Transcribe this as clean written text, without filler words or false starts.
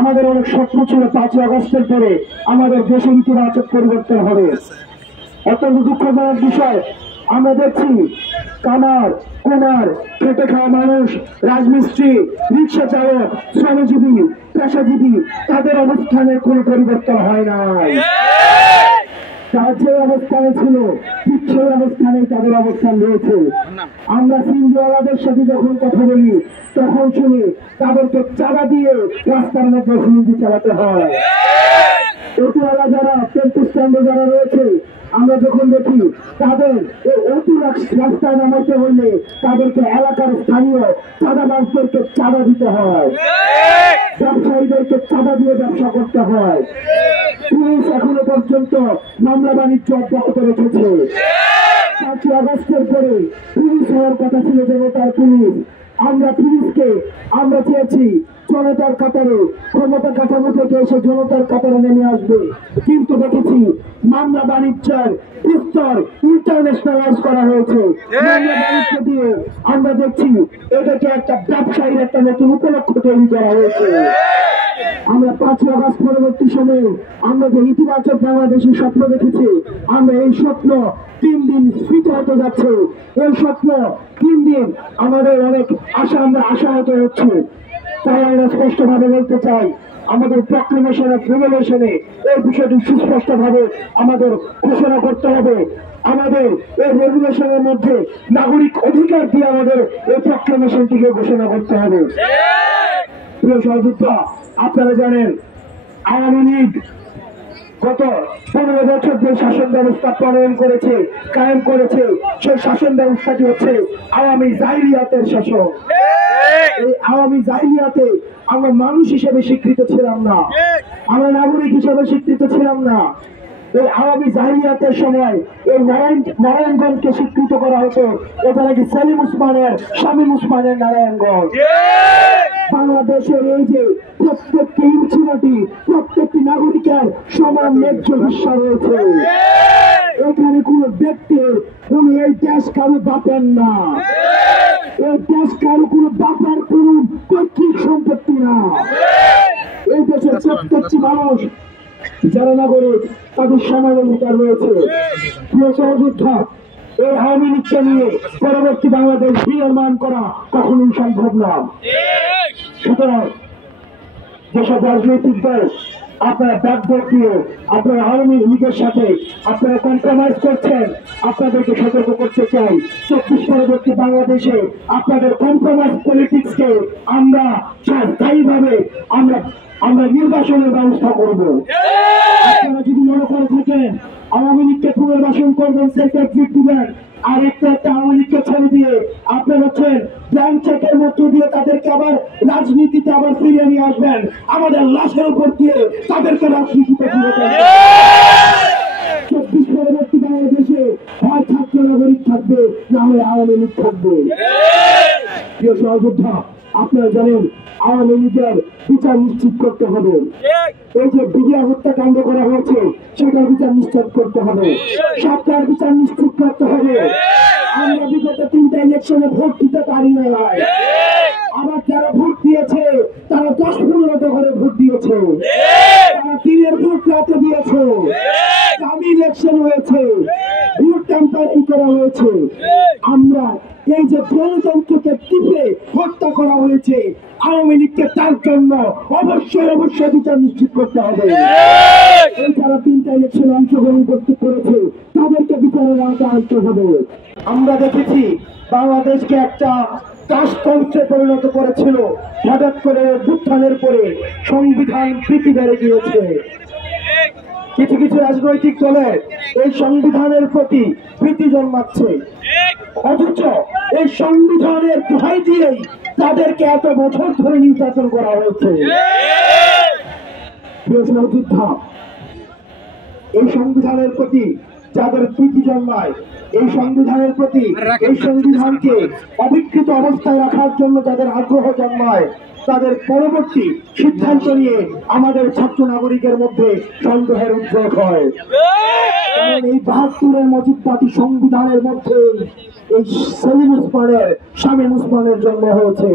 আমাদের অনেক স্বপ্ন ছিল 5ই আগস্টের পরে আমাদের দেশের ইতিবাচক পরিবর্তন হবে। অত্যন্ত দুঃখজনক বিষয়, আমরা দেখছি কামার কুমার খেটে খাওয়া মানুষ, রাজমিস্ত্রি, রিক্সা চালক, শ্রমজীবী, পেশাজীবী, তাদের অবস্থানের কোনো পরিবর্তন হয় না। তার যে অবস্থানে ছিল ঠিক সেই অবস্থানেই তাদের অবস্থান রয়েছে। আমরা সিনজিওয়ালাদের সাথে যখন কথা বলি তখন শুনি তাদেরকে চাঁদা দিয়ে রাস্তার মধ্যে সিএনজি চালাতে হয়। অটোওয়ালা যারা, টেম্পো স্ট্যান্ডে যারা রয়েছে, আমরা যখন দেখি তাদের এই অটো রাস্তায় নামাইতে হইলে তাদেরকে এলাকার স্থানীয় চাঁদাবাজদেরকে চাঁদা দিতে হয়, ব্যবসায়ীদেরকে চাঁদা দিয়ে ব্যবসা করতে হয়। পুলিশ এখনো পর্যন্ত মামলা বাণিজ্য অব্যাহত রেখেছে। 5ই আগস্টের পরে পুলিশ হওয়ার কথা ছিল জনতার পুলিশ। আমরা চেয়েছি জনতার কাতারে, ক্ষমতা কাঠামো থেকে এসে জনতার কাতারে নেমে আসবে, কিন্তু দেখেছি মামলা বাণিজ্যের স্তর ইন্টারন্যাশনালাইজ করা হয়েছে। মামলা বাণিজ্য দিয়ে আমরা দেখছি এটাকে একটা ব্যবসায়ীর একটা নতুন উপলক্ষ তৈরি করা হয়েছে। আমরা 5ই আগস্ট পরবর্তী সময়ে আমরা যে ইতিবাচক বাংলাদেশের স্বপ্ন দেখেছি, আমরা এই স্বপ্ন 3 দিন স্ফীত হতে যাচ্ছে। এই স্বপ্ন 3 দিন আমাদের অনেক আমরা আশাহত হচ্ছে। তাই আমরা স্পষ্টভাবে বলতে চাই, আমাদের প্রক্লেমেশন অফ রেভলিউশনে এই বিষয়টি সুস্পষ্টভাবে আমাদের ঘোষণা করতে হবে। আমাদের এই রেভলিউশনের মধ্যে নাগরিক অধিকার দিয়ে আমাদের এই প্রক্লেমেশনটিকে ঘোষণা করতে হবে। প্রিয় সহযোদ্ধা, আপনারা জানেন আওয়ামী লীগ গত 15 বছর যে শাসন ব্যবস্থা প্রণয়ন করেছে, কায়েম করেছে, সেই শাসন ব্যবস্থাটি হচ্ছে আওয়ামী জাহিলিয়াতের শাসন। এই আওয়ামী জাহিলিয়াতে আমরা মানুষ হিসেবে স্বীকৃত ছিলাম না, আমরা নাগরিক হিসেবে স্বীকৃত ছিলাম না। এই আওয়ামী জাহিলিয়াতের সময় এই নারায়ণগঞ্জকে স্বীকৃত করা হতো এটা নাকি সেলিম উসমানের, শামীম উসমানের নারায়ণগঞ্জ। বাংলাদেশের এই যে প্রত্যেকটি ইঞ্চি মাটি, প্রত্যেকটি নাগরিকের সমান ন্যায্য হিস্সা রয়েছে। এখানে কোন ব্যক্তির কোন এই দেশ কারো বাপের না, এই দেশ কারো কোন বাপের কোন পৈতৃক সম্পত্তি না। এই দেশের প্রত্যেকটি মানুষ যারা নাগরিক তাদের সমান অধিকার রয়েছে। প্রিয় সহযোদ্ধা, এই আওয়ামী লীগকে নিয়ে পরবর্তী বাংলাদেশ বিনির্মাণ করা কখনোই সম্ভব না। সুতরাং যেসব রাজনৈতিক দল আপনারা ব্যাকডোর দিয়ে আপনারা আওয়ামী লীগের সাথে আপনারা কম্প্রোমাইজ করছেন, আপনাদেরকে সতর্ক করতে চাই, 24 পরবর্তী বাংলাদেশে আপনাদের কম্প্রোমাইজ পলিটিক্সকে আমরা স্থায়ীভাবে আমরা নির্বাচনের ব্যবস্থা করব। আপনারা যদি মনে করে থাকেন আওয়ামী লীগকে পুনর্বাসন করবেন, সেক্রেটারি দিবেন, আর একটা আওয়ামী লীগকে ছেড়ে দিয়ে আপনার হচ্ছেন ব্ল্যাঙ্ক চেকের মধ্য দিয়ে তাদেরকে আবার রাজনীতিতে আবার ফিরিয়ে নিয়ে আসবেন, আমাদের লাশের উপর দিয়ে তাদেরকে রাজনীতিতে ফিরে যাবেন। 24 পরবর্তী বাংলাদেশে হয় ছাত্র নাগরিক থাকবে, না হয় আওয়ামী লীগ থাকবে। প্রিয় সহযোদ্ধা, আপনারা জানেন আওয়ামী লীগের বিচার নিশ্চিত করতে হবে। এই যে বিডিআর হত্যাকাণ্ড করা হয়েছে সেটার বিচার নিশ্চিত করতে হবে, সরকার বিচার নিশ্চিত করতে হবে। আমরা বিগত 3টা ইলেকশনে ভোট দিতে পারি না, আবার যারা ভোট দিয়েছে তারা 10-15টা করে ভোট দিয়েছে, তারা দিনের ভোট রাতে দিয়েছে, দামি ইলেকশন হয়েছে, ভোট ট্যাম্পারিং করা হয়েছে। আমরা এই যে গণতন্ত্রকে টিপে হত্যা করা হয়েছে, আওয়ামী লীগকে তার জন্য অবশ্যই বিচার নিশ্চিত করতে হবে। এই যারা 3টা ইলেকশনে অংশগ্রহণ করতে পেরেছে তাদেরকে বিচারের আওতায় আনতে হবে। আমরা দেখেছি বাংলাদেশকে একটা দাসতন্ত্রে পরিণত করেছিল, হঠাৎ করে অভ্যুত্থানের পরে সংবিধান প্রীতি বেড়ে গিয়েছে। কিছু কিছু রাজনৈতিক দলের এই সংবিধানের প্রতি প্রীতি জন্মাচ্ছে, অথচ এই সংবিধানের দোহাই দিয়েই তাদেরকে এত বছর ধরে নির্যাতন করা হয়েছে। এই সংবিধানের প্রতি যাদের প্রীতি জন্মায়, এই সংবিধানের প্রতি, এই সংবিধানকে অবিকৃত অবস্থায় রাখার জন্য যাদের আগ্রহ জন্মায়, তাদের পরবর্তী সিদ্ধান্ত নিয়ে আমাদের ছাত্র নাগরিকের মধ্যে সন্দেহের উদ্রেক হয়। কারণ এই 72-এর মুজিববাদী সংবিধানের মধ্যে এই সেলিম উসমানের, শামীম উসমানের জন্ম হয়েছে।